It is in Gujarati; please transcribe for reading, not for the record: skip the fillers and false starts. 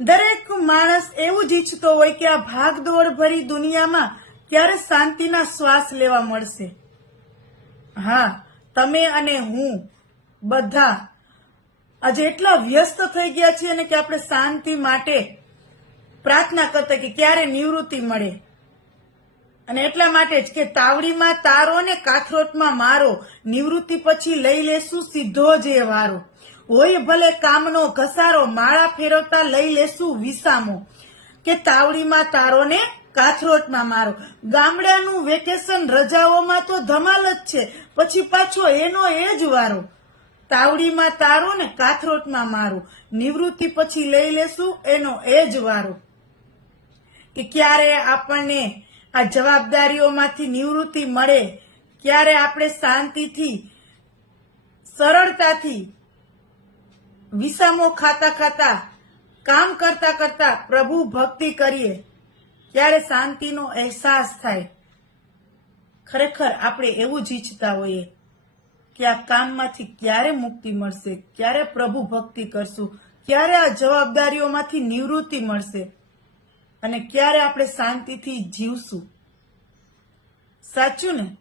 દરેક માણસ એવું જ ઈચ્છતો હોય કે આ ભાગદોડ ભરી દુનિયામાં ત્યારે શાંતિના શ્વાસ લેવા મળશે. હા, તમે અને હું બધા આજે એટલા વ્યસ્ત થઈ ગયા છીએ ને કે આપણે શાંતિ માટે પ્રાર્થના કરતા કે ક્યારે નિવૃત્તિ મળે. અને એટલા માટે જ કે તાવડીમાં તારો ને કાથરોટમાં મારો, નિવૃત્તિ પછી લઈ લેશું સીધો જ એ વારો. હોય ભલે કામનો ઘસારો, માળા ફેરવતા લઈ લેશું વિસામો. કે તાવડીમાં તારો ને કાથરોટમાં મારો. ગામડાનું વેકેશન રજાઓમાં તો ધમાલ જ છે, પછી પાછો એનો એ જ વારો. તાવડીમાં તારો ને કાથરોટમાં મારો, નિવૃત્તિ પછી લઈ લેશું એનો એ જ વારો. કે ક્યારે આપણને આ જવાબદારીઓમાંથી નિવૃત્તિ મળે, ક્યારે આપણે શાંતિથી સરળતાથી વિસામો ખાતા ખાતા કામ કરતા કરતા પ્રભુ ભક્તિ કરીએ, ક્યારે શાંતિનો અહેસાસ થાય. ખરેખર આપણે એવું જ ઈચ્છતા હોઈએ કે આ કામમાંથી ક્યારે મુક્તિ મળશે, ક્યારે પ્રભુ ભક્તિ કરશું, ક્યારે આ જવાબદારીઓમાંથી નિવૃત્તિ મળશે અને ક્યારે આપણે શાંતિથી જીવશું. સાચું ને?